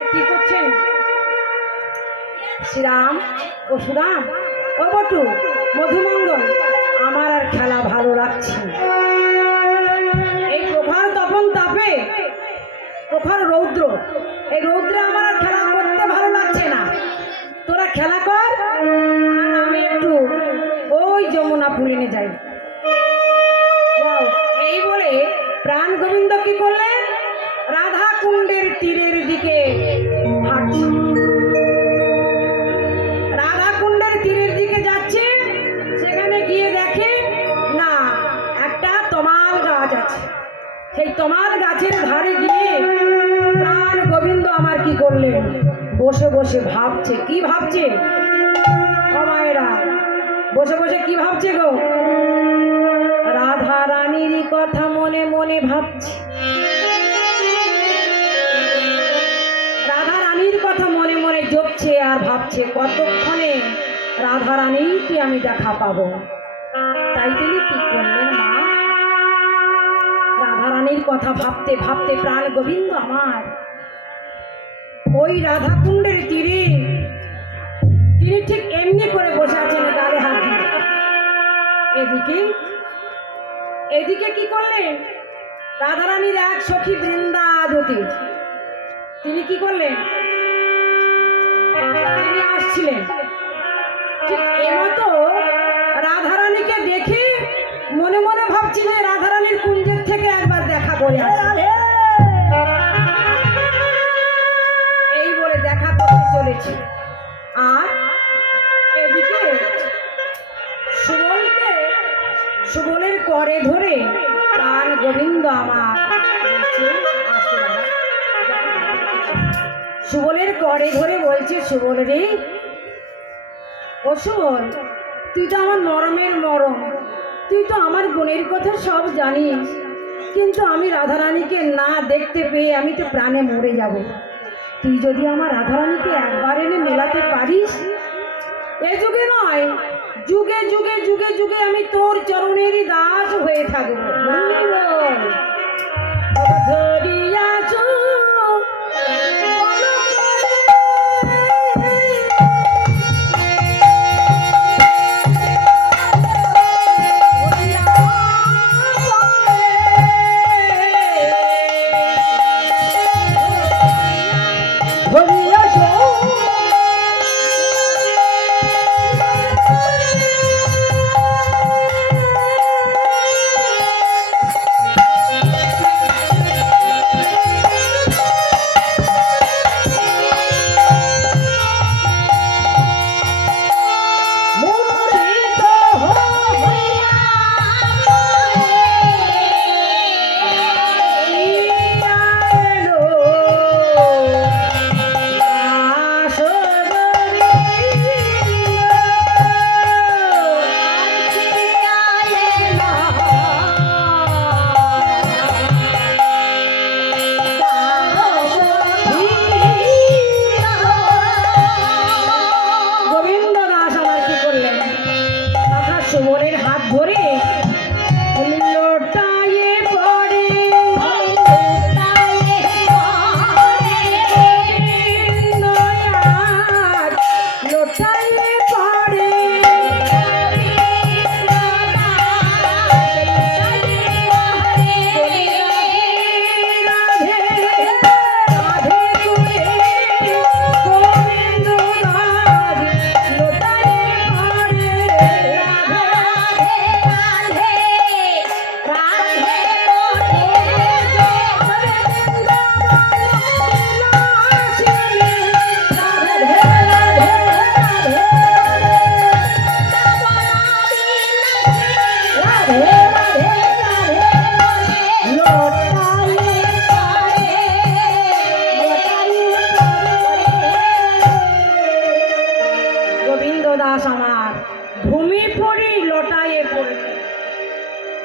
কি করছেন? শ্রীরাম ও সুরাম ও বটু মধুমঙ্গল, আমার আর খেলা ভালো লাগছে। এই প্রখর তপন তাপে, প্রখর রৌদ্র, এই রৌদ্রে আমার আর খেলা করতে ভালো লাগছে না। তোরা খেলা কর, আর আমি একটু ওই যমুনা পুলিনে যাই। এই বলে প্রাণ গোবিন্দ কি করলেন? রাধা কুণ্ডের তীরের দিকে হাঁটছে। রাধা কুণ্ডের তীরের দিকে যাচ্ছে, সেখানে গিয়ে দেখে না একটা তমাল গাছ আছে। সেই তমাল গাছের ধারে গিয়ে প্রাণ গোবিন্দ আমার কি করলেন? বসে বসে ভাবছে। কি ভাবছে? ও মায়েরা, বসে বসে কি ভাবছে গো? রাধা রানীর কথা মনে মনে ভাবছে। রাধা রানীর কথা মনে মনে জপছে আর ভাবছে কতক্ষণে রাধা রানীকে আমি দেখা পাবো। তাই তিনি কি করলেন মা? রাধা রানীর কথা ভাবতে ভাবতে প্রাণ গোবিন্দ আমার ওই রাধা কুণ্ডের তীরে তিনি ঠিক এমনি করে বসে আছেন, গালে হাত দিয়ে। এদিকে এদিকে কি করলেন? রাধারানীর এক সখী বৃন্দাবতী, তিনি কি করলেন? তিনি আসছিলেন। ঠিক এমতো রাধারানীকে দেখে মনে মনে ভাবছি যে রাধারানীর কুঞ্জের থেকে একবার দেখা করে আসে। এই বলে দেখা করতে চলেছি। আর এদিকে সুবলের করে ধরে প্রাণ গোবিন্দ আমার সুবলের করে ধরে বলছে, সুবল রে, ও সুবল, তুই তো আমার মরমের মরম, তুই তো আমার গুণের কথা সব জানিস, কিন্তু আমি রাধারানীকে না দেখতে পেয়ে আমি তো প্রাণে মরে যাব। তুই যদি আমার রাধারানীকে একবার এনে মেলাতে পারিস, এ যুগে নয়, যুগে যুগে যুগে যুগে আমি তোর চরণেরই দাস হয়ে থাকবো।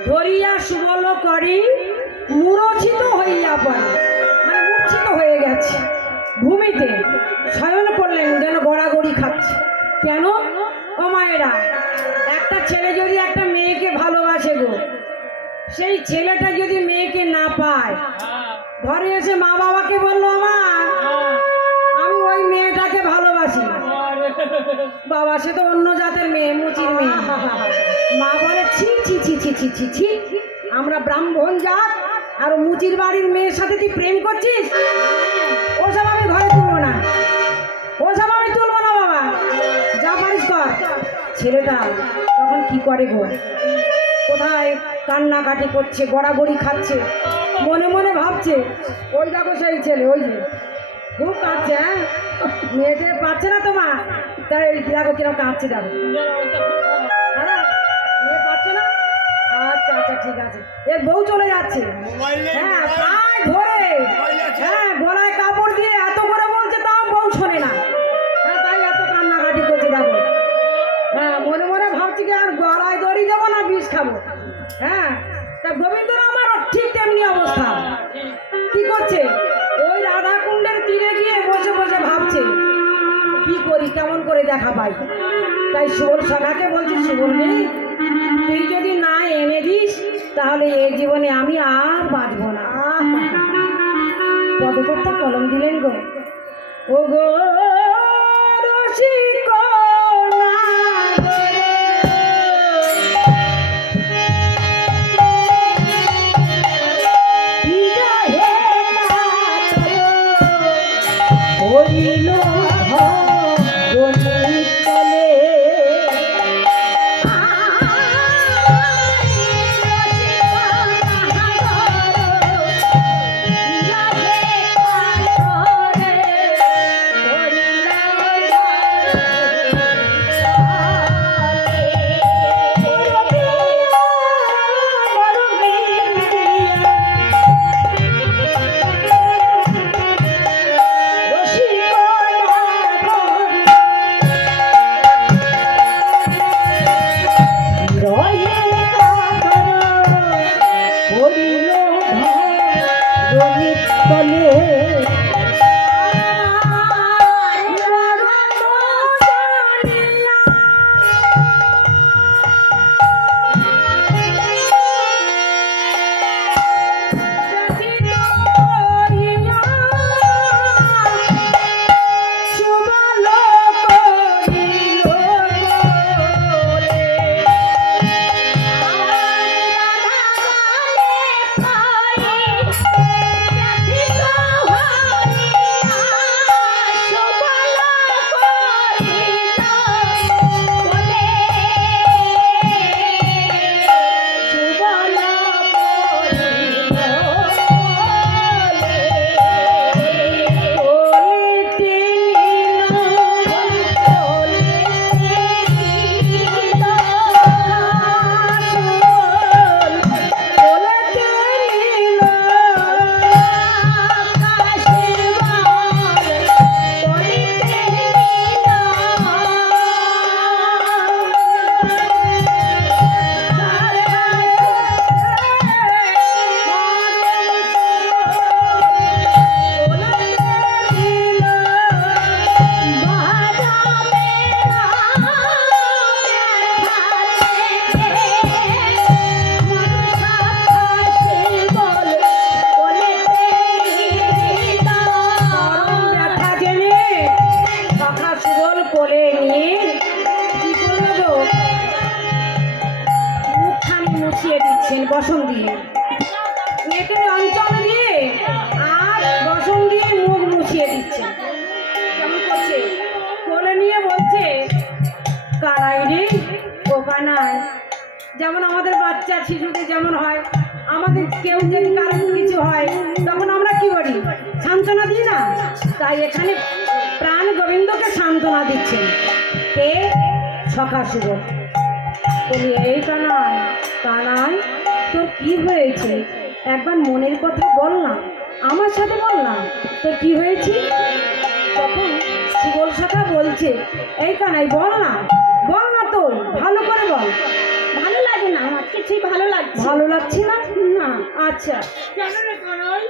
ধরিয়া সুবল করি মূর্ছিত হইয়া পড়ে, মানে মূর্ছিত হয়ে গেছে, ভূমিতে শয়ন করলেন, যেন গড়াগড়ি খাচ্ছে। কেন? ও মায়েরা, একটা ছেলে যদি একটা মেয়েকে ভালোবাসে গো, সেই ছেলেটা যদি মেয়েকে না পায়, ঘরে এসে মা বাবাকে বললো, মা বাবা সে তো অন্য জাতের মেয়ে, মুচির মেয়ে। মা বলে ছি ছি ছি ছি ছি ছি ছি, আমরা ব্রাহ্মণ জাত আর মুচির বাড়ির মেয়ের সাথে তুই প্রেম করছিস? ওসব আমি ঘরে তুলবো না, ওসব আমি তুলবো না বাবা, যা পারিস কর। ছেলেটা তখন কি করে গো, কোথায় কান্নাকাটি করছে, গড়াগড়ি খাচ্ছে, মনে মনে ভাবছে ওই দেখো সেই ছেলে, ওই যে খুব কাঁদছে। হ্যাঁ, মেয়েকে পাচ্ছে না তো মা, তাই দেখো কিরকম কাঁদছে, দেখো। হ্যাঁ, মেয়ে পাচ্ছে না, আচ্ছা আচ্ছা ঠিক আছে, এর বউ চলে যাচ্ছে। হ্যাঁ, পায় ধরে, হ্যাঁ গলায় কাপড় দিয়ে এত করে বলছে, তাও বউ শোনে না। হ্যাঁ, তাই এত কান্নাকাটি করছে, দেখো। হ্যাঁ, মনে মনে ভাবছি কি আর গলায় দড়ি দেবো না বিষ খাবো। হ্যাঁ, তা গোবিন্দর আমার ঠিক তেমনি অবস্থা। কি করছে, ওই রাধা কুণ্ডের তীরে গিয়ে বসে বসে ভাবছে কি করি, কেমন করে দেখা পাই। তাই সুবল সখাকে বলছি, সুবলনি তুই যদি না এনে দিস তাহলে এই জীবনে আমি আর বাঁচবো না। পদকর্তা কলম দিলেন গো, ও গো রসিকনা হইল তলে বসন দিয়ে মেয়েকে অঞ্চল দিয়ে আর বসন দিয়ে মুখ মুছিয়ে দিচ্ছে। কেমন করছে, কোলে নিয়ে বলছে কানাই রে ও কানাই। যেমন আমাদের বাচ্চা শিশুদের যেমন হয়, আমাদের কেউ যদি কারো কিছু হয় তখন আমরা কি করি, সান্ত্বনা দিই না? তাই এখানে প্রাণ গোবিন্দকে সান্ত্বনা দিচ্ছেন কে, সখা সুবল। বলি এই কানাই, কানাই তোর কি হয়েছে, একবার মনের কথা বল না, আমার সাথে বল না, তোর কি হয়েছে? তখন সুবল সখা বলছে এই কানাই বল না, বল না, তোর ভালো করে বল। ভালো লাগে না আমার, কিছুই ভালো লাগছে, ভালো লাগছে না? না। আচ্ছা কেন রে কানাই?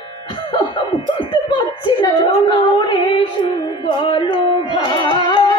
বলতে পারছি না। রে সুবল ভাই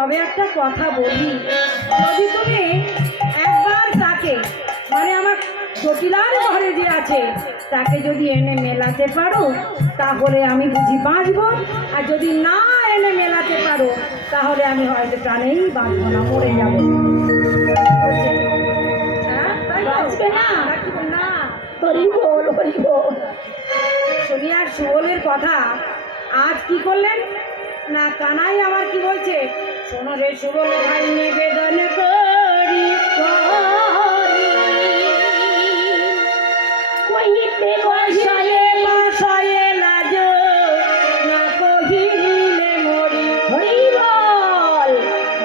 তবে একটা কথা বলি, যদি তুমি একবার তাকে মানে আমার জটিলার ঘরে যে আছে তাকে যদি এনে মেলাতে পারো তাহলে আমি বুঝি বাঁচবো, আর যদি না এনে মেলাতে পারো তাহলে আমি হয়তো প্রাণেই বাঁচবো না, মরে যাবো। হ্যাঁ, তাই তো? বাঁচবে না? না, হরি বল, হরি বল। সোনিয়ার সুবলের কথা আজ কি করলেন না, কানাই আমার কি বলছে, শোনো রে সুবল ভাই নিবেদন করি কইতে বসায়ে বসায়ে লাজ না কহিলে মরি, হরি বল।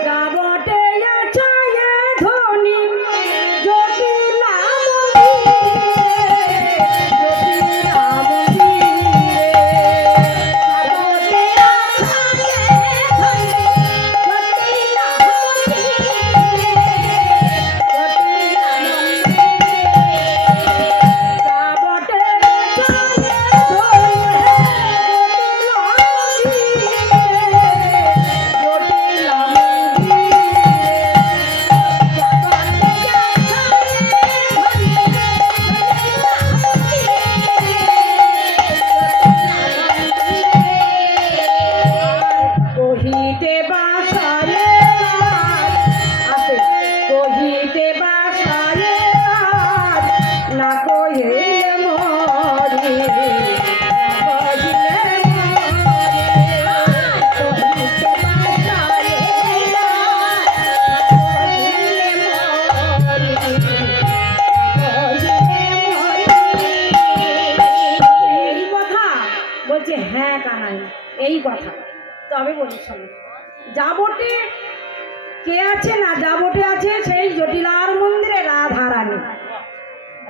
যাবটে আছায়ে ধনি জটিলা জটিলা কহিতে বাসায়ে আছে, কহিতে বাসায়ে না কহিলে মরি, কহিলে এই কথা বলছে। হ্যাঁ কানাই, এই কথা। তবে বলি শোনো, যাবটে কে আছে না, যাবটে আছে সেই জটিলার মন্দিরে রাধারানী।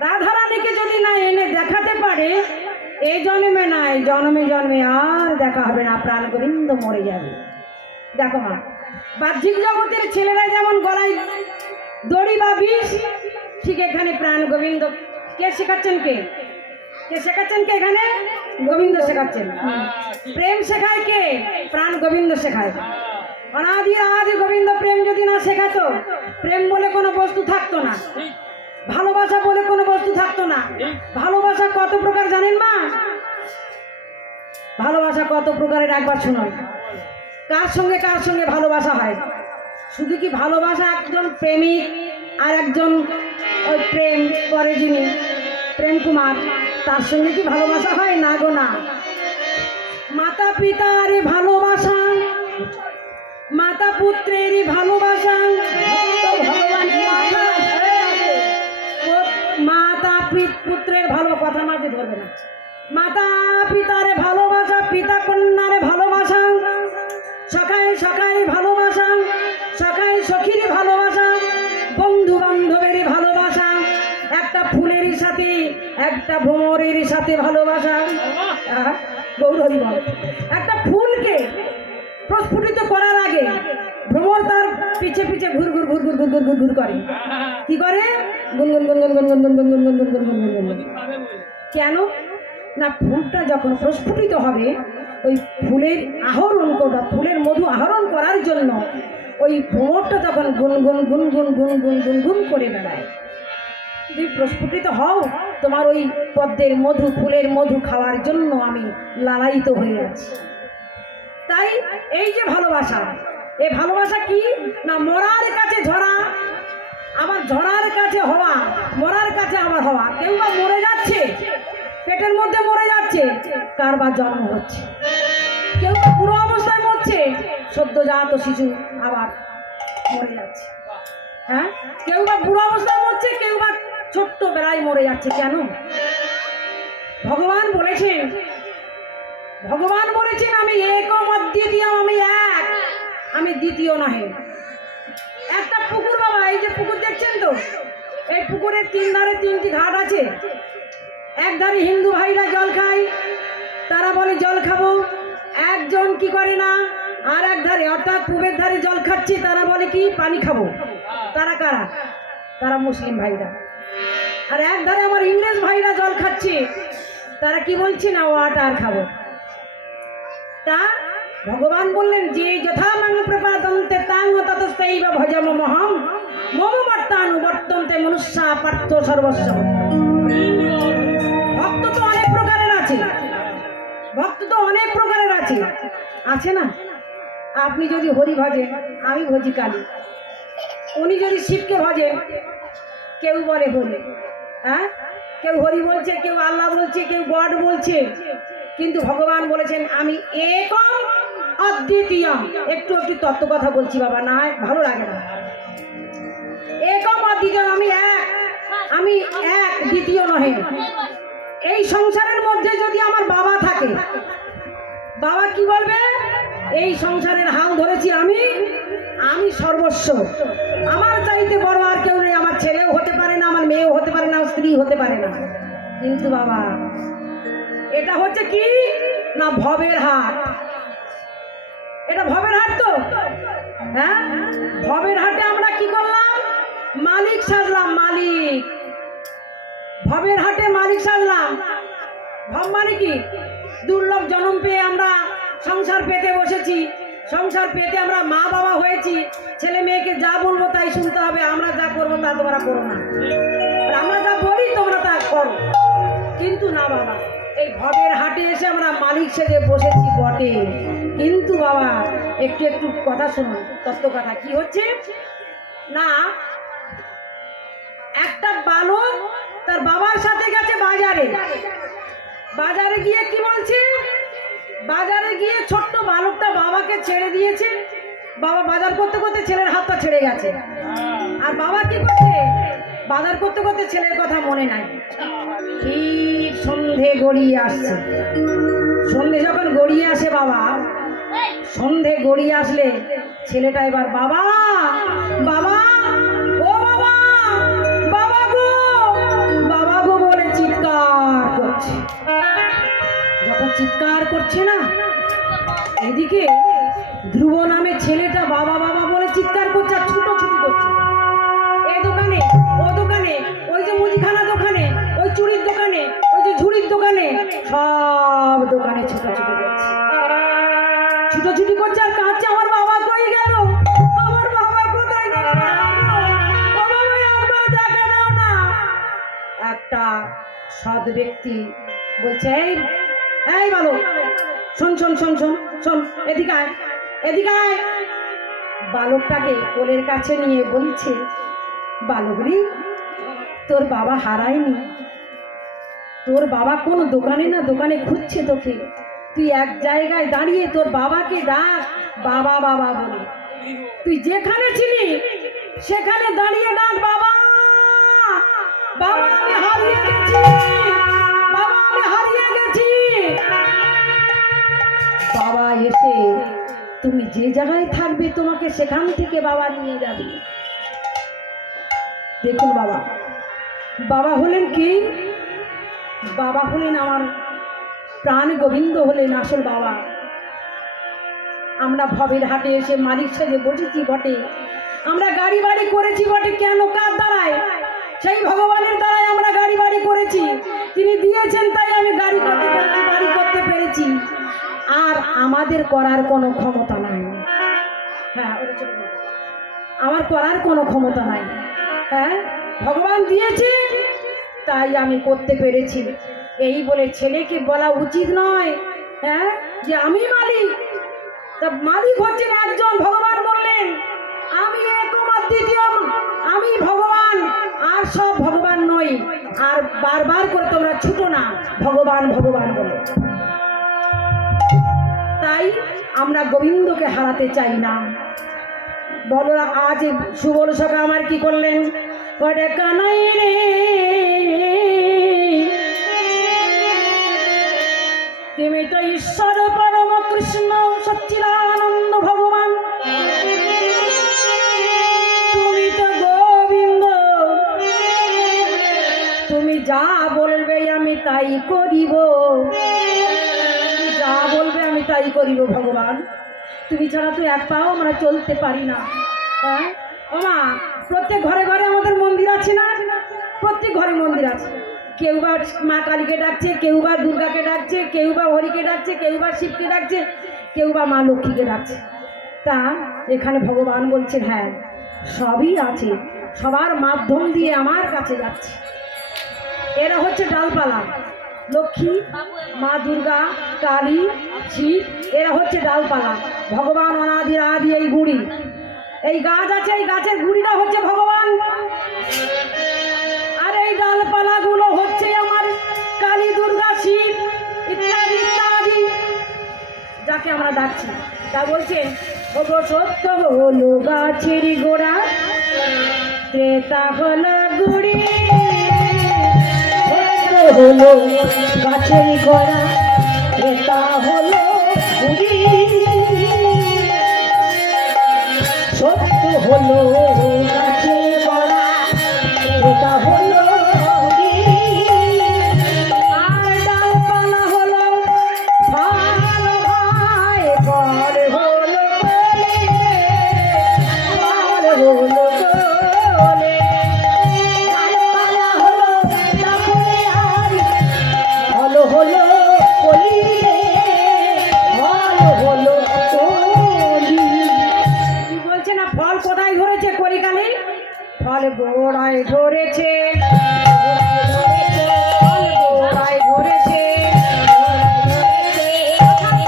রাধারানীকে যদি না এনে দেখাতে পারে এই জন্মে নাই, জন্মে জন্মে আর দেখা হবে না, প্রাণ গোবিন্দ মরে যাবে। দেখো মা, বাহ্যিক জগতের ছেলেরা যেমন গলায় দড়ি বা বিষ, ঠিক এখানে প্রাণ গোবিন্দ কে শেখাচ্ছেন, কে কে শেখাচ্ছেন, কে এখানে গোবিন্দ শেখাচ্ছেন। প্রেম শেখায় কে, প্রাণ গোবিন্দ শেখায়। অনাদি আদি গোবিন্দ প্রেম যদি না শেখাতো, প্রেম বলে কোনো বস্তু থাকতো না, ভালোবাসা বলে কোনো বস্তু থাকতো না। ভালোবাসা কত প্রকার জানেন মা? ভালোবাসা কত প্রকারের একবার শুনুন। কার সঙ্গে ভালোবাসা হয়? শুধু কি ভালোবাসা একজন প্রেমিক আর একজন ওই প্রেম করে যিনি প্রেম কুমার, তার সঙ্গে কি ভালোবাসা হয়? না গো না। মাতা পিতার ভালোবাসা, মাতা পুত্রের ভালোবাসা, মাতা পুত্রের ভালো কথা মাঝে ধরবে না। মাতা পিতার ভালোবাসা, পিতা কন্যার ভালোবাসা, সখাই সখাই ভালোবাসা, সখাই সখীর ভালোবাসা, বন্ধু বান্ধবের ভালোবাসা, একটা ফুলের সাথে একটা ভ্রমরের সাথে ভালোবাসা। গৌরী বল, একটা ফুলকে প্রস্ফুটিত করার আগে ভ্রমর তার পিছে পিছে ঘুর ঘুর ঘুর ঘুর ঘুর ঘুর ঘুর ঘুর করে, কি করে? গুনগুন গুনগুন গুনগুন গুনগুন গুনগুন গুনগুন গুনগুন গুনগুন। কেন না, ফুলটা যখন প্রস্ফুটিত হবে ওই ফুলের আহরণ করা, ফুলের মধু আহরণ করার জন্য ওই ভ্রমরটা তখন গুনগুন গুনগুন গুনগুন গুনগুন করে বেড়ায়। তুমি প্রস্ফুটিত হও, তোমার ওই পদ্মের মধু, ফুলের মধু খাওয়ার জন্য আমি লালায়িত হয়ে আছি। তাই এই যে ভালোবাসা, এই ভালোবাসা কি না, মরার কাছে ঝরা, আবার ঝরার কাছে হওয়া, মরার কাছে আবার হওয়া। কেউ বা মরে যাচ্ছে, পেটের মধ্যে মরে যাচ্ছে, কারবার জন্ম হচ্ছে। কেউ বা পুরো অবস্থায় মরছে, সদ্যজাত শিশু আবার মরে যাচ্ছে। হ্যাঁ, কেউ বা বুড়ো অবস্থায় মরছে, কেউ বা ছোট্ট বেলায় মরে যাচ্ছে। কেন? ভগবান বলেছেন, ভগবান বলেছেন আমি একম অদ্বিতীয়, আমি এক, আমি দ্বিতীয় নহে। একটা পুকুর বাবা, এই যে পুকুর দেখছেন তো, এই পুকুরের তিন ধারে তিনটি ঘাট আছে। এক ধারে হিন্দু ভাইরা জল খায়, তারা বলে জল খাবো। একজন কি করে না, আর এক ধারে অর্থাৎ পূবের ধারে জল খাচ্ছে, তারা বলে কি পানি খাবো। তারা কারা? তারা মুসলিম ভাইরা। আর এক ধারে আমার ইংরেজ ভাইরা জল খাচ্ছে, তারা কি বলছে না ওয়াটার খাবো। তা ভগবান বললেন যে যথা মাং প্রপাদন্তে তাং ততস্যৈব ভজম মহম মম বর্তানুবর্তন্তে মনুষ্যা পার্থ সর্বস্ব। ভক্ত তো অনেক প্রকারের আছে, ভক্ত তো অনেক প্রকারের আছে, আছে না? আপনি যদি হরি ভজেন, আমি ভজি কালী। উনি যদি শিবকে ভজেন, কেউ বলে হরি, হ্যাঁ, কেউ হরি বলছে, কেউ আল্লাহ বলছে, কেউ গড বলছে, কিন্তু ভগবান বলেছেন আমি একম অদ্বিতীয়। একটু একটু তত্ত্ব কথা বলছি বাবা, না হয় ভালো লাগে না। একম অদ্বিতীয়, আমি এক, দ্বিতীয় নহে। এই সংসারের মধ্যে যদি আমার বাবা থাকে, বাবা কি বলবে? এই সংসারের হাল ধরেছি আমি, আমি সর্বস্ব, আমার চাইতে বড় আর কেউ নেই। আমার ছেলেও হতে পারে না, আমার মেয়েও হতে পারে না, স্ত্রী হতে পারে না। কিন্তু বাবা, এটা হচ্ছে কি না ভবের হাট। এটা ভবের হাট তো, হ্যাঁ, ভবের হাটে আমরা কি করলাম? মালিক সাজলাম, মালিক। ভবের হাটে মালিক সাজলাম। ভব মানে কি? দুর্লভ জন্ম পেয়ে আমরা সংসার পেতে বসেছি, সংসার পেতে আমরা মা বাবা হয়েছি। ছেলে মেয়েকে যা বলবো তাই শুনতে হবে, আমরা যা করবো তা তোমরা করো না, আর আমরা যা বলি তোমরা তা করো। কিন্তু না বাবা, এই ভবের হাটে এসে আমরা মালিক সেজে বসেছি বটে, কিন্তু বাবা একটু একটু কথা শুনুন, তত্ত্ব কথা। কি হচ্ছে না, একটা বালক তার বাবার সাথে গেছে বাজারে। বাজারে গিয়ে কি বলছে? বাজারে গিয়ে ছোট্ট বালকটা বাবাকে ছেড়ে দিয়েছে। বাবা বাজার করতে করতে ছেলের হাতটা ছেড়ে গেছে। আর বাবা কি করছে? বাজার করতে করতে ছেলের কথা মনে নাই। ঠিক সন্ধে গড়িয়ে আসছে। সন্ধে যখন গড়িয়ে আসে বাবা, সন্ধে গড়িয়ে আসলে ছেলেটা এবার বাবা বাবা ও বাবা বাবা গো বাবা গো বলে চিৎকার করছে। যখন চিৎকার করছে না, এদিকে ধ্রুব নামে ছেলেটা বাবা বাবা বলে চিৎকার করছে আর ছুটোছুটি করছে। এই দোকানে, ও দোকানে, ওই যে মুদিখানা দোকানে, ওই চুড়ির দোকানে, ওই যে ঝুড়ির দোকানে, সব দোকানে ছুটোছুটি করছে। ছুটোছুটি করছে আর কাঁদছে, আমার বাবা কই গেল, আমার বাবা কোথায় গেল, ও বাবা একবার দেখা দাও না। একটা সৎ ব্যক্তি বলছে, এই বলো, শোন শোন শোন শোন শোন, এদিকে আয়, এদিকে আয়। বালকটাকে কোলের কাছে নিয়ে বলছে, বালকরি, তোর বাবা হারায়নি, তোর বাবা কোন দোকানে না দোকানে খুঁজছে তোকে। তুই এক জায়গায় দাঁড়িয়ে তোর বাবাকে ডাক বাবা বাবা বলে। তুই যেখানে ছিলি সেখানে দাঁড়িয়ে ডাক বাবা বাবা, আমি হারিয়ে গেছি, বাবা আমি হারিয়ে গেছি। বাবা এসে তুমি যে জায়গায় থাকবে তোমাকে সেখান থেকে বাবা নিয়ে যাবে। দেখুন বাবা, বাবা হলেন কি? বাবা হলেন আমার প্রাণ গোবিন্দ, হলেন আসল বাবা। আমরা ভবের হাটে এসে মালিক সেজে বসেছি বটে, আমরা গাড়ি বাড়ি করেছি বটে, কেন কার দ্বারায়? সেই ভগবানের দ্বারাই আমরা গাড়ি বাড়ি করেছি, তিনি দিয়েছেন তাই আমি গাড়ি করতে পেরেছি, বাড়ি করতে পেরেছি। আর আমাদের করার কোনো ক্ষমতা নাই। হ্যাঁ, আমার করার কোনো ক্ষমতা নাই। হ্যাঁ, ভগবান দিয়েছে তাই আমি করতে পেরেছি। এই বলে ছেলেকে বলা উচিত নয়, হ্যাঁ, যে আমি মালিক। তা মালিক হচ্ছেন একজন, ভগবান বললেন আমি একম অদ্বিতীয়, আমি ভগবান, আর সব ভগবান নই। আর বারবার করে তোমরা ছুটো না ভগবান ভগবান বলে। তাই আমরা গোবিন্দকে হারাতে চাই না। বলো, আজ সুবল সখা আমার কি করলেন? বলে কানাই রে, তুমি তো ঈশ্বর পরম কৃষ্ণ সচ্চিদানন্দ ভগবান, তুমি তো গোবিন্দ, তুমি যা বলবে আমি তাই করিব, যা বলবে আমি তাই করিব ভগবান। তুমি ছাড়া তো এক পাও আমরা চলতে পারি না। হ্যাঁ ও মা, প্রত্যেক ঘরে ঘরে আমাদের মন্দির আছে না? প্রত্যেক ঘরে মন্দির আছে। কেউ বা মা কালীকে ডাকছে, কেউ বা দুর্গাকে ডাকছে, কেউ বা হরিকে ডাকছে, কেউ বা শিবকে ডাকছে, কেউ বা মা লক্ষ্মীকে ডাকছে। তা এখানে ভগবান বলছেন হ্যাঁ সবই আছে, সবার মাধ্যম দিয়ে আমার কাছে যাচ্ছে। এরা হচ্ছে ডালপালা, লক্ষ্মী, মা দুর্গা, কালী, শিব, এরা হচ্ছে ডালপালা। ভগবান অনাদি আদি এই গুড়ি, এই গাছ আছে, এই গাছের গুড়িটা হচ্ছে ভগবান। আর এই ডালপালাগুলো হচ্ছে আমার কালী, দুর্গা, শিব ইত্যাদি ইত্যাদি, যাকে আমরা ডাকছি। তা বলছে ওগো সত্য হলো গাছের গোড়া, ত্রেতা হলো গুড়ি, হলো গাছের গোড়া, ত্রেতা হলো গুড়ি, সত্য হলো গাছের গোড়া, ত্রেতা হলো গুড়ি, আর ডালপালা হলো ভালো ভাই, বড় হলো বলে, বড় হলো বলে, ডালপালা হলো তারপরে আর ভালো হলো বলি, ভালো হলো বলি। কি বলছে না ফল কোথায় ধরেছে কলিকালে? ফল গোড়ায় ধরেছে, ফল গোড়ায় ধরেছে,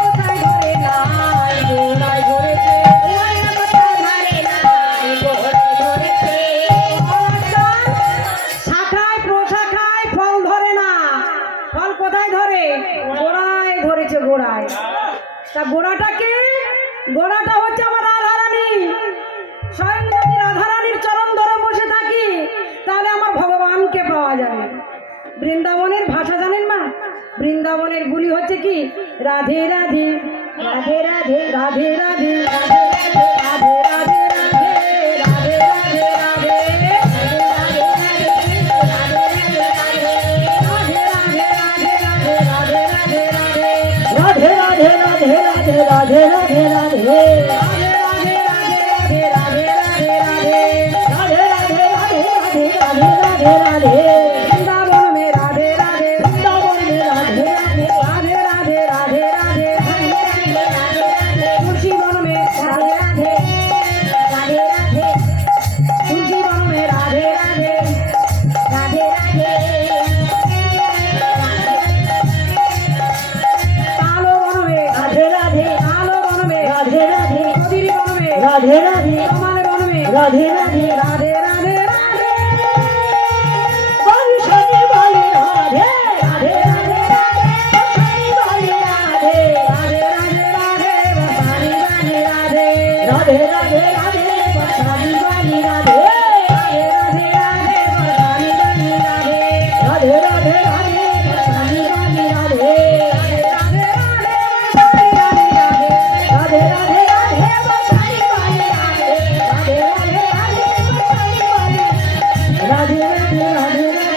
কোথায় ধরে নাই, গোড়ায় ধরেছে, শাখায় প্রশাখায় ফল ধরে না, ফল কোথায় ধরে? গোড়ায় ধরেছে, গোড়ায়। তা গোড়াটাকে, গোড়াটা হচ্ছে আমার রাধারানী। স্বয়ং যদি রাধারানীর চরণ ধরে বসে থাকি তাহলে আমার ভগবানকে পাওয়া যাবে। বৃন্দাবনের ভাষা জানেন মা? বৃন্দাবনের বুলি হচ্ছে কি রাধে রাধে রাধে রাধে রাধে রাধে রাধে রাধে রাধে রাধে রাধে রাধে वृंदावन में राधे राधे, वृंदावन में राधे राधे राधे राधे राधे राधे, तुलसी वन में राधे राधे राधे राधे, तुलसी वन में राधे राधे राधे राधे, कालो वन में राधे राधे, कालो वन में राधे राधे, कबीर वन में राधे राधे, कमल वन में राधे राधे राधे राधे राधे, बंसरी वाली राधे राधे राधे राधे, बंसरी वाली राधे राधे राधे राधे, बंसरी वाली राधे राधे राधे राधे, बंसरी वाली राधे राधे राधे राधे, बंसरी वाली राधे राधे राधे राधे, बंसरी वाली राधे राधे राधे राधे, बंसरी वाली राधे राधे राधे राधे, बंसरी वाली राधे राधे राधे राधे, बंसरी वाली राधे राधे राधे राधे राधे राधे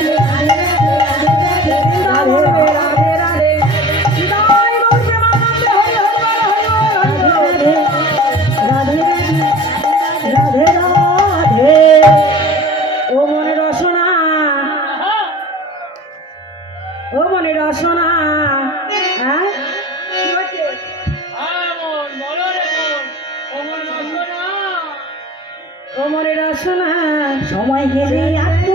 वृंदावन में राधे राधे, सीताई गौर प्रेमानंद हरि हरि हरि राधे राधे राधे राधे। ও মনে রসনা, ও মনে রসনা, হ্যাঁ কি হচ্ছে? ও মনে রসনা, সময় গেলে আর তো